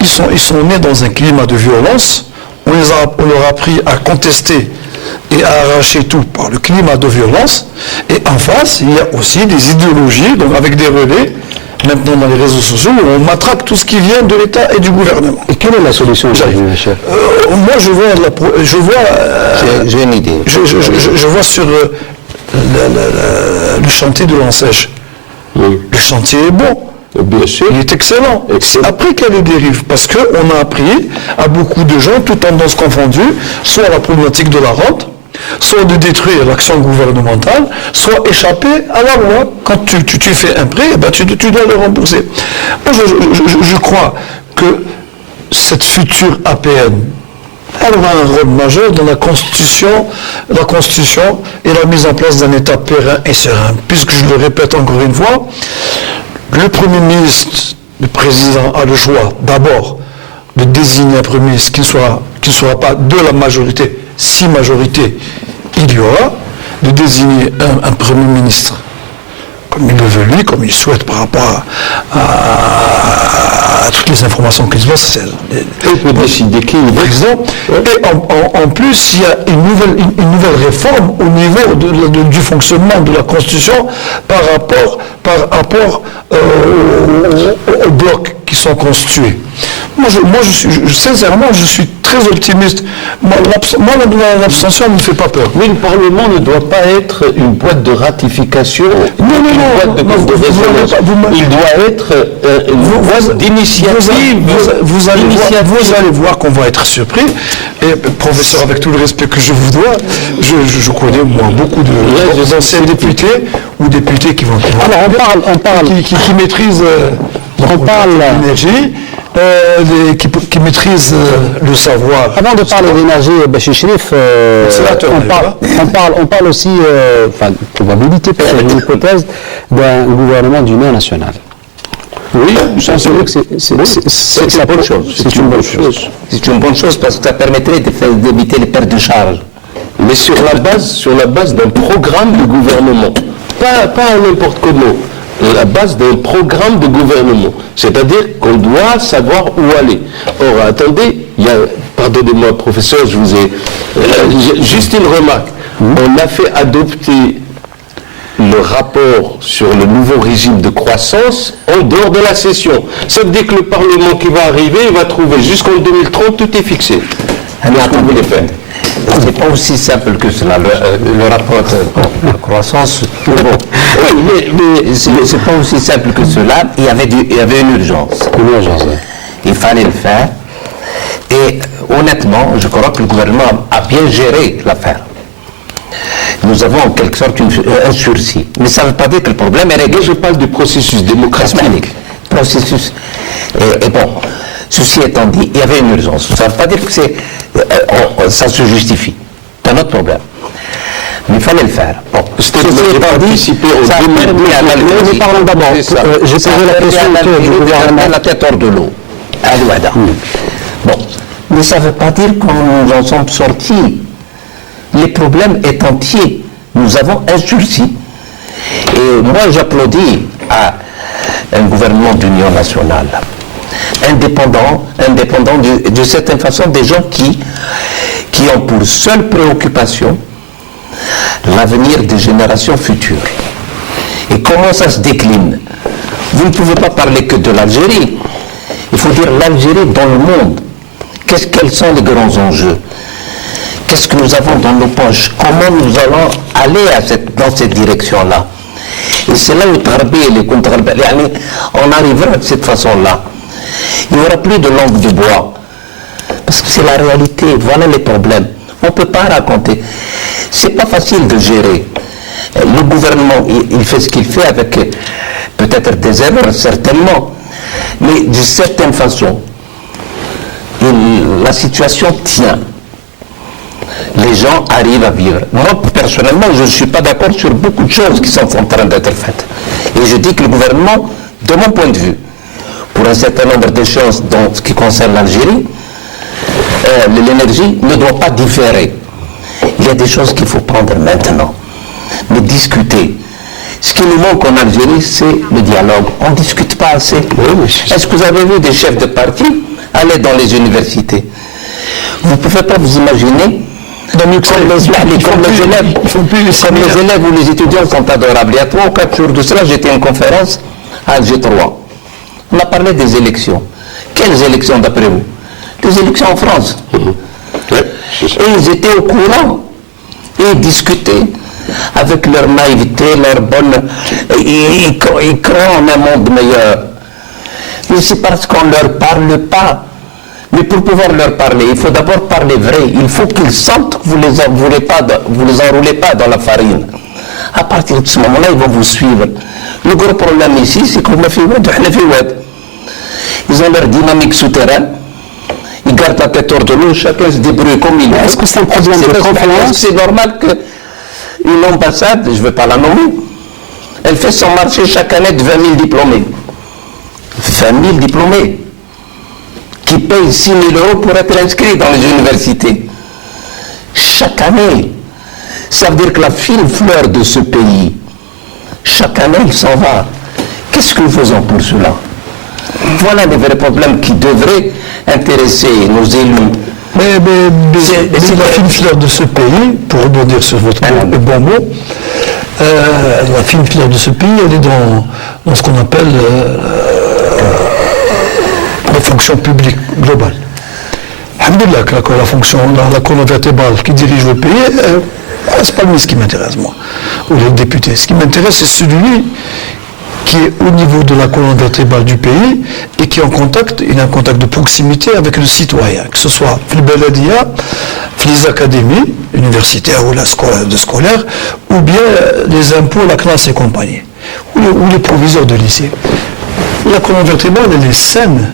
ils sont nés dans un climat de violence. On leur a appris à contester et à arracher tout par le climat de violence. Et en face, il y a aussi des idéologies, donc avec des relais, maintenant dans les réseaux sociaux, où on matraque tout ce qui vient de l'État et du gouvernement. Et quelle est la solution, chef? Moi, J'ai une idée. Je vois sur le chantier de l'Ansèche. Oui. Le chantier est bon. Bien sûr. Il est excellent. C'est après qu'il y a les dérives, parce qu'on a appris à beaucoup de gens, toutes tendances confondues, soit la problématique de la rente, soit de détruire l'action gouvernementale, soit échapper à la loi. Quand tu fais un prêt, tu dois le rembourser. Moi, je crois que cette future APN, elle aura un rôle majeur dans la constitution et la mise en place d'un État périn et serein. Puisque, je le répète encore une fois, le Premier ministre, le Président a le choix d'abord de désigner un Premier ministre qui ne sera pas de la majorité, si majorité il y aura, de désigner un Premier ministre comme il le veut lui, comme il souhaite par rapport à toutes les informations qu'il se voit. Il peut décider qui est le président. Et en plus, il y a une nouvelle réforme au niveau du fonctionnement de la Constitution par rapport aux blocs qui sont constitués. Sincèrement, je suis très optimiste. Moi, l'abstention ne me fait pas peur. Oui, le Parlement ne doit pas être une boîte de ratification, il doit être une boîte d'initiative. Vous allez voir qu'on va être surpris. Et professeur, avec tout le respect que je vous dois, je connais moi beaucoup d'anciens députés ou députés qui vont. Alors on parle. Qui maîtrisent l'énergie. Qui maîtrisent le savoir. Avant de parler d'énergie, Bachir Chérif, on parle aussi, probabilité, peut-être une hypothèse, d'un gouvernement d'union nationale. Oui, c'est une bonne chose. C'est une bonne chose. C'est une bonne chose parce que ça permettrait d'éviter les pertes de charge. Mais sur la base d'un programme de gouvernement, pas n'importe comment. La base d'un programme de gouvernement. C'est-à-dire qu'on doit savoir où aller. Or, attendez, pardonnez-moi, professeur, je vous ai... juste une remarque. On a fait adopter le rapport sur le nouveau régime de croissance en dehors de la session. Ça veut dire que le Parlement qui va arriver, il va trouver jusqu'en 2030, tout est fixé. Alors, attendez les faits. C'est pas aussi simple que cela. Le rapport de la croissance, oui, mais c'est pas aussi simple que cela. Il y avait une urgence. Il fallait le faire. Et honnêtement, je crois que le gouvernement a bien géré l'affaire. Nous avons en quelque sorte un sursis. Mais ça ne veut pas dire que le problème est réglé. Je parle du processus démocratique. Processus. Et bon, ceci étant dit, il y avait une urgence. Ça ne veut pas dire que ça se justifie. C'est un autre problème. Mais il fallait le faire. Bon, ceci étant dit, ça a permis à l'Algérie. Nous parlons d'abord. J'ai posé la question du gouvernement. La tête hors de l'eau. À l'Ouada. Bon. Mais ça ne veut pas dire qu'on nous en sommes sortis. Les problèmes est entier. Nous avons un sursis. Et moi, j'applaudis à un gouvernement d'union nationale. Indépendant de certaine façon des gens qui ont pour seule préoccupation l'avenir des générations futures. Et comment ça se décline? Vous ne pouvez pas parler que de l'Algérie. Il faut dire l'Algérie dans le monde. Quels sont les grands enjeux? Qu'est-ce que nous avons dans nos poches? Comment nous allons aller dans cette direction-là? Et c'est là où on arrivera de cette façon-là. Il n'y aura plus de langue de bois. Parce que c'est la réalité, voilà les problèmes. On ne peut pas raconter. C'est pas facile de gérer. Le gouvernement, il fait ce qu'il fait avec peut-être des erreurs, certainement. Mais d'une certaine façon, la situation tient. Les gens arrivent à vivre. Moi, personnellement, je ne suis pas d'accord sur beaucoup de choses qui sont en train d'être faites. Et je dis que le gouvernement, de mon point de vue, pour un certain nombre de choses dans ce qui concerne l'Algérie, l'énergie ne doit pas différer. Il y a des choses qu'il faut prendre maintenant, mais discuter. Ce qui nous manque en Algérie, c'est le dialogue. On ne discute pas assez. Est-ce que vous avez vu des chefs de parti aller dans les universités? Vous ne pouvez pas vous imaginer comme les élèves ou les étudiants sont adorables. Il y a 3 ou 4 jours de cela, j'étais à une conférence à Alger 3. On a parlé des élections. Quelles élections d'après vous? Les élections en France. Et ils étaient au courant et ils discutaient avec leur naïveté, leur bonne... Ils croient en un monde meilleur. Mais c'est parce qu'on ne leur parle pas. Mais pour pouvoir leur parler, il faut d'abord parler vrai. Il faut qu'ils sentent que vous les enroulez pas dans la farine. À partir de ce moment-là, ils vont vous suivre. Le gros problème ici, c'est qu'on a fait ils ont leur dynamique souterraine. Ils gardent la tête hors de l'eau, chacun se débrouille comme il veut. Est-ce que c'est un problème de confiance? C'est normal qu'une ambassade, je ne veux pas la nommer, elle fait son marché chaque année de 20 000 diplômés. 20 000 diplômés qui payent 6 000 € pour être inscrits dans les universités. Chaque année. Ça veut dire que la fine fleur de ce pays, chaque année, il s'en va. Qu'est-ce que nous faisons pour cela? Voilà les vrais problèmes qui devraient intéresser nos élus. Mais la fine fleur de ce pays, pour rebondir sur votre bon mot, la fine fleur de ce pays, elle est dans ce qu'on appelle la fonction publique globale. Alhamdulillah, la colonne vertébrale qui dirige le pays, c'est pas lui ce qui m'intéresse, moi, ou les députés. Ce qui m'intéresse, c'est celui qui est au niveau de la colonne vertébrale du pays et qui est en contact, il a un contact de proximité avec le citoyen, que ce soit le Beladia, les académies universitaires ou scolaires, ou bien les impôts, la classe et compagnie, ou les proviseurs de lycée. La colonne vertébrale, elle est saine.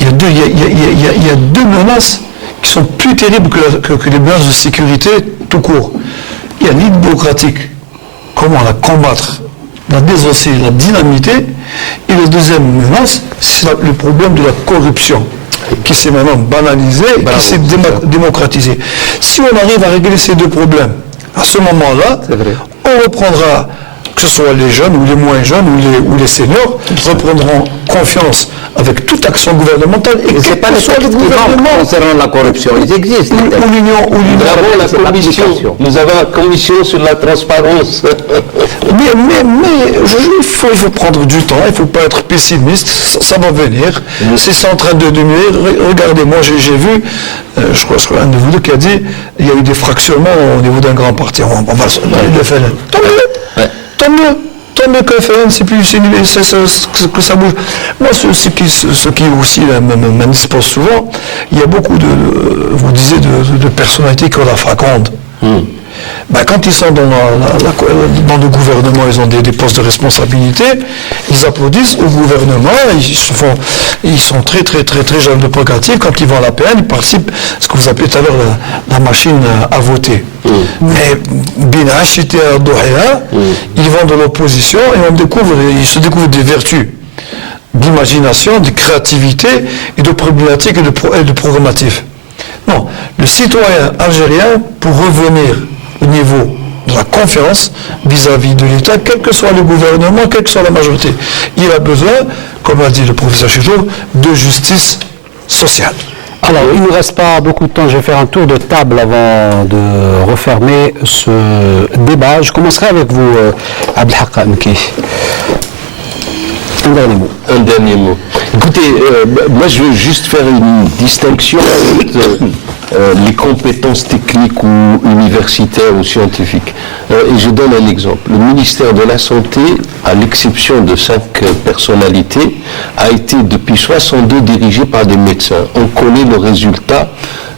Il y a deux menaces qui sont plus terribles que les menaces de sécurité tout court. Il y a l'île bureaucratique, comment la combattre, la désosser, la dynamiter, et la deuxième menace, c'est le problème de la corruption, qui s'est maintenant banalisé et qui s'est démocratisé. Si on arrive à régler ces deux problèmes, à ce moment-là, on reprendra, que ce soit les jeunes ou les moins jeunes ou les seniors, reprendront confiance avec toute action gouvernementale et c'est pas les soit le gouvernement concernant la corruption, ils existent. Ou l'Union. Nous avons la commission. Nous avons la commission sur la transparence. Mais il faut prendre du temps, il ne faut pas être pessimiste, ça va venir. C'est en train de diminuer. Regardez, moi j'ai vu, je crois un de vous deux qui a dit, il y a eu des fractionnements au niveau d'un grand parti. On va le faire. Tant mieux que FN, c'est plus que ça bouge. Moi, ce qui aussi m'indispose souvent, il y a beaucoup vous disiez, de personnalités qui ont la fraconde. Quand ils sont dans le gouvernement, ils ont des postes de responsabilité, ils applaudissent au gouvernement, ils sont très jeunes de prérogative. Quand ils vont à la PN, ils participent à ce que vous appelez tout à l'heure la machine à voter. Mais ils vont de l'opposition et ils se découvrent des vertus d'imagination, de créativité et de problématique et de programmatif. Non, le citoyen algérien, pour revenir au niveau de la confiance vis-à-vis de l'État, quel que soit le gouvernement, quelle que soit la majorité, il a besoin, comme l'a dit le professeur Chijour, de justice sociale. Alors, il ne nous reste pas beaucoup de temps. Je vais faire un tour de table avant de refermer ce débat. Je commencerai avec vous, Abdelhaq Amki. Un dernier mot. Écoutez, moi je veux juste faire une distinction entre les compétences techniques ou universitaires ou scientifiques. Et je donne un exemple. Le ministère de la Santé, à l'exception de 5 personnalités, a été depuis 62 dirigé par des médecins. On connaît le résultat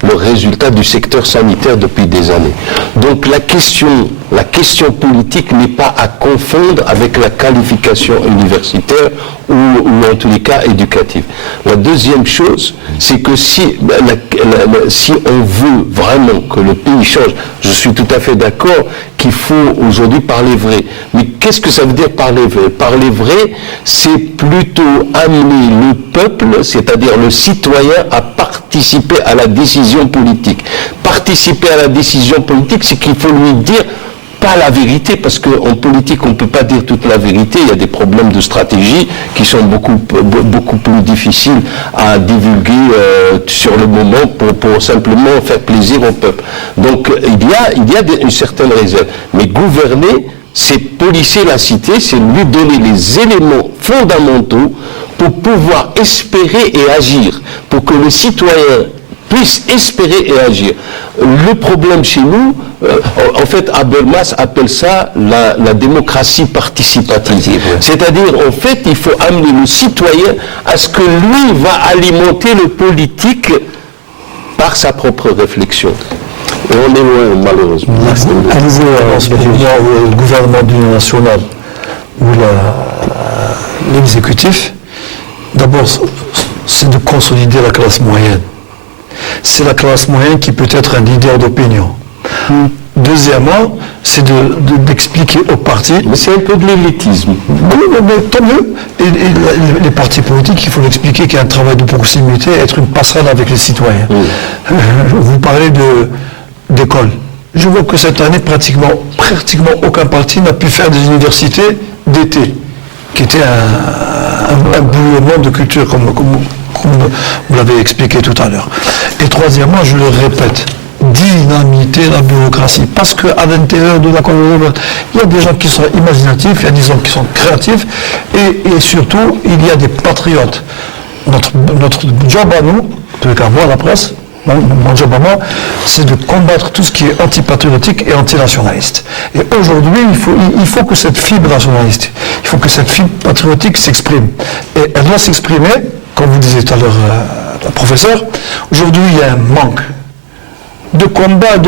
le résultat du secteur sanitaire depuis des années. Donc la question politique n'est pas à confondre avec la qualification universitaire ou en tous les cas éducative. La deuxième chose, c'est que si on veut vraiment que le pays change, je suis tout à fait d'accord qu'il faut aujourd'hui parler vrai. Mais qu'est-ce que ça veut dire parler vrai? Parler vrai, c'est plutôt amener le peuple, c'est-à-dire le citoyen, à participer à la décision politique. Participer à la décision politique, c'est qu'il faut lui dire pas la vérité, parce qu'en politique, on ne peut pas dire toute la vérité. Il y a des problèmes de stratégie qui sont beaucoup plus difficiles à divulguer sur le moment pour simplement faire plaisir au peuple. Donc, il y a une certaine réserve. Mais gouverner, c'est policer la cité, c'est lui donner les éléments fondamentaux pour pouvoir espérer et agir, pour que le citoyen puisse espérer et agir. Le problème chez nous, en fait, Habermas appelle ça la démocratie participative. C'est-à-dire, en fait, il faut amener le citoyen à ce que lui va alimenter le politique par sa propre réflexion. Et on est loin, malheureusement. Le gouvernement d'union nationale ou l'exécutif, d'abord, c'est de consolider la classe moyenne. C'est la classe moyenne qui peut être un leader d'opinion. Deuxièmement, c'est d'expliquer aux partis... Mais c'est un peu de l'élitisme. Oui, mais tant mieux. Et les partis politiques, il faut l'expliquer qu'il y a un travail de proximité, être une passerelle avec les citoyens. Vous parlez d'école. Je vois que cette année, pratiquement aucun parti n'a pu faire des universités d'été, qui était un bouillonnement de culture, comme vous l'avez expliqué tout à l'heure. Et troisièmement, je le répète, dynamiter la bureaucratie. Parce qu'à l'intérieur de la communauté, il y a des gens qui sont imaginatifs, il y a des gens qui sont créatifs, et surtout, il y a des patriotes. Notre job à nous, en tout cas moi, la presse, mon job à moi, c'est de combattre tout ce qui est antipatriotique et antinationaliste. Et aujourd'hui, il faut que cette fibre nationaliste, il faut que cette fibre patriotique s'exprime. Et elle doit s'exprimer, comme vous disiez tout à l'heure, le professeur. Aujourd'hui, il y a un manque de combat, au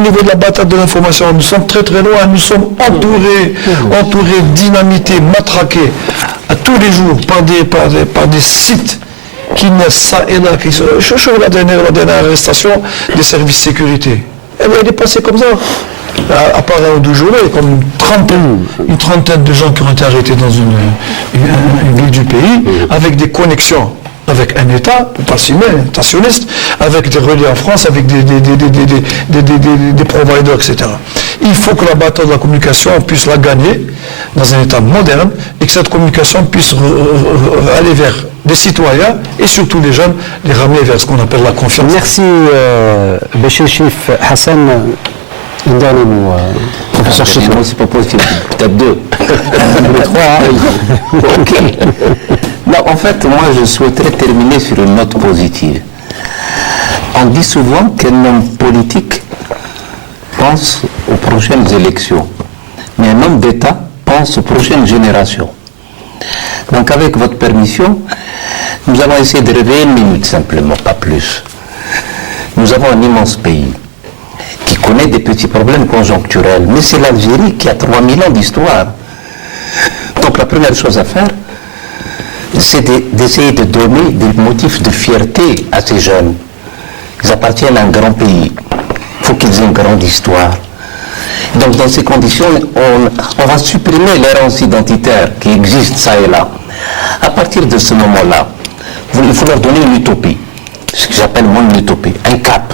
niveau de la bataille de l'information. Nous sommes très très loin, nous sommes entourés, dynamités, matraqués à tous les jours par des sites qui naissent ça et là. Je suis la dernière arrestation des services de sécurité. Elle est passée comme ça. À part un ou deux jours, il y a comme une trentaine de gens qui ont été arrêtés dans une ville du pays, avec des connexions avec un État, nationaliste, avec des relais en France, avec des providers, etc. Il faut que la bataille de la communication, on puisse la gagner dans un État moderne, et que cette communication puisse aller vers des citoyens, et surtout les jeunes, les ramener vers ce qu'on appelle la confiance. Merci, Béchir Chif. Hassan, un dernier mot, professeur Chif. C'est pas possible, peut-être deux. Les trois, Ok. Non, en fait, moi, je souhaiterais terminer sur une note positive. On dit souvent qu'un homme politique pense aux prochaines élections, mais un homme d'État pense aux prochaines générations. Donc, avec votre permission, nous allons essayer de rêver une minute simplement, pas plus. Nous avons un immense pays qui connaît des petits problèmes conjoncturels, mais c'est l'Algérie qui a 3000 ans d'histoire. Donc, la première chose à faire, c'est d'essayer de donner des motifs de fierté à ces jeunes. Ils appartiennent à un grand pays. Il faut qu'ils aient une grande histoire. Donc dans ces conditions, on va supprimer l'errance identitaire qui existe ça et là. À partir de ce moment-là, il faut leur donner une utopie. Ce que j'appelle moi une utopie, un cap.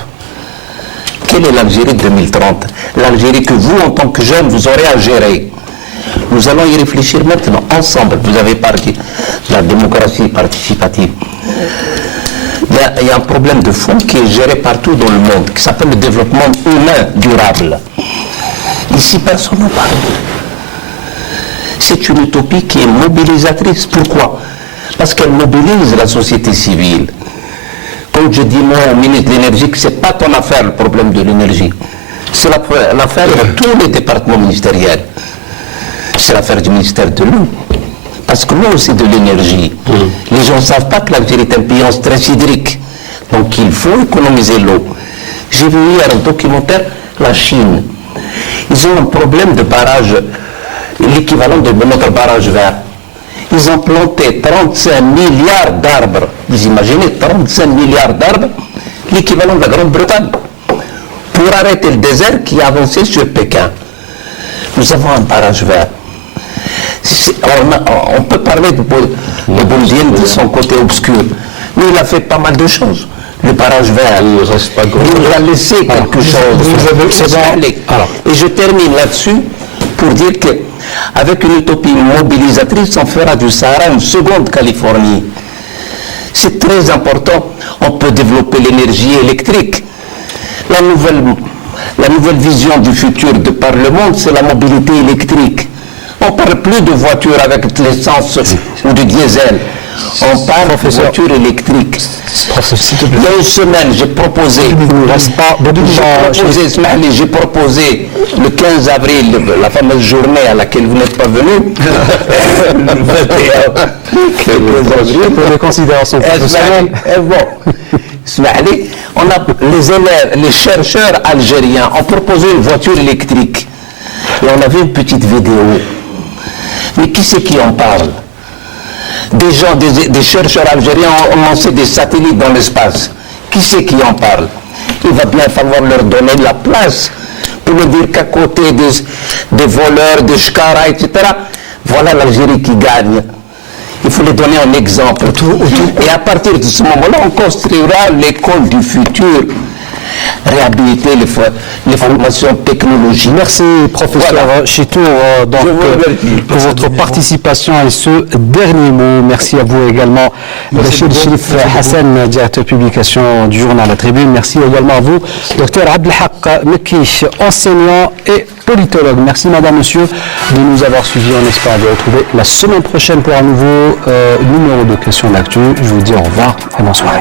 Quelle est l'Algérie de 2030? L'Algérie que vous, en tant que jeunes, vous aurez à gérer. Nous allons y réfléchir maintenant, ensemble. Vous avez parlé de la démocratie participative. Il y a un problème de fond qui est géré partout dans le monde, qui s'appelle le développement humain durable. Ici, personne n'en parle. C'est une utopie qui est mobilisatrice. Pourquoi? Parce qu'elle mobilise la société civile. Comme je dis moi au ministre de l'Énergie, que ce n'est pas ton affaire le problème de l'énergie. C'est l'affaire de tous les départements ministériels. C'est l'affaire du ministère de l'eau. Parce que l'eau, c'est de l'énergie. Les gens ne savent pas que l'Algérie est un pays en stress hydrique. Donc il faut économiser l'eau. J'ai vu hier un documentaire, la Chine. Ils ont un problème de barrage, l'équivalent de notre barrage vert. Ils ont planté 35 milliards d'arbres. Vous imaginez, 35 milliards d'arbres, l'équivalent de la Grande-Bretagne, pour arrêter le désert qui a avancé sur Pékin. Nous avons un barrage vert. On peut parler de Boumedienne de son côté obscur, mais il a fait pas mal de choses. Le barrage vert, Il ne reste pas grand il a laissé quelque chose. Et je termine là-dessus pour dire qu'avec une utopie mobilisatrice, on fera du Sahara une seconde Californie. C'est très important. On peut développer l'énergie électrique. La nouvelle vision du futur de par le monde, c'est la mobilité électrique. On ne parle plus de voitures avec de l'essence ou du diesel. On parle de voitures électriques. Il y a une semaine, j'ai proposé, j'ai proposé le 15 avril, la fameuse journée à laquelle vous n'êtes pas venu, le 21 Pour les considérations professionnelles. On a les élèves, les chercheurs algériens ont proposé une voiture électrique. Et on avait une petite vidéo. Mais qui c'est qui en parle? Des gens, des chercheurs algériens ont lancé des satellites dans l'espace. Qui c'est qui en parle? Il va bien falloir leur donner de la place pour leur dire qu'à côté des voleurs, des shkara, etc., voilà l'Algérie qui gagne. Il faut les donner un exemple. Et à partir de ce moment-là, on construira l'école du futur. Réhabiliter les formations technologiques. Merci, professeur Chitour, pour votre participation et ce dernier mot. Merci à vous également, Rachid Chérif Hassan, directeur publication du journal La Tribune. Merci également à vous, docteur Abdelhak Mekki, enseignant et politologue. Merci, madame, monsieur, de nous avoir suivis. On espère vous retrouver la semaine prochaine pour un nouveau numéro de questions d'actu. Je vous dis au revoir et bonne soirée.